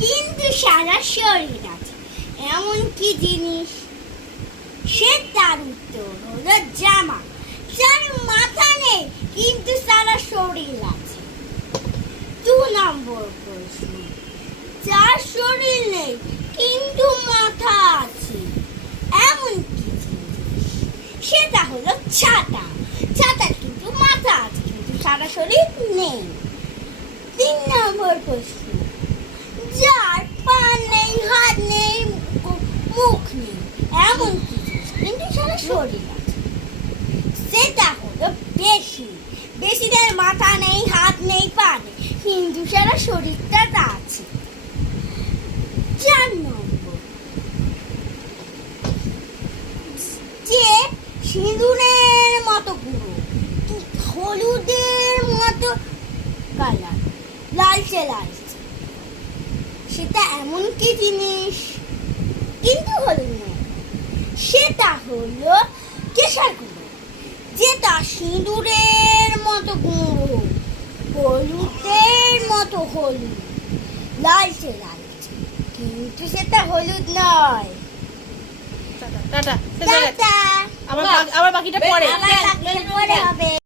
কিন্তু সারা শরীর আছে। এমন কি জিনিস? সে তার উত্তর হলো জামা। যার মাথা নেই, কিন্তু সারা শরীর আছে। দু নম্বর প্রশ্ন। যার শরীর নেই, কিন্তু মাথা আছে। এমন কি সেটা হলো ছাতা। ছাতার কিন্তু মাথা আছে, কিন্তু সারা শরীর নেই। তিন নম্বর প্রশ্ন। যার পা নেই, হাত নেই, মুখ নেই। এমন কিছু কিন্তু সারা শরীর আছে। সেটা হলো বেশি। বেশিদের মাথা নেই, হাত নেই, পা নেই। কিন্তু সারা শরীরটা তা আছে। চার নম্বর। যে সিঁদুরের মতো গুঁড়ো, হলুদের মতো কালার লালচে লালচে। সেটা এমন কি জিনিস? কিন্তু হলুদ নয় সেটা হলো কেশার গুঁড়ো যেটা সিঁদুরের মতো গুঁড়ো হলুদের মতো হলুদ। লালচে লালচে। কিন্তু সেটা হলুদ নয়। টাটা হয়ে আবার বাকিটা পরে। পরে হবে।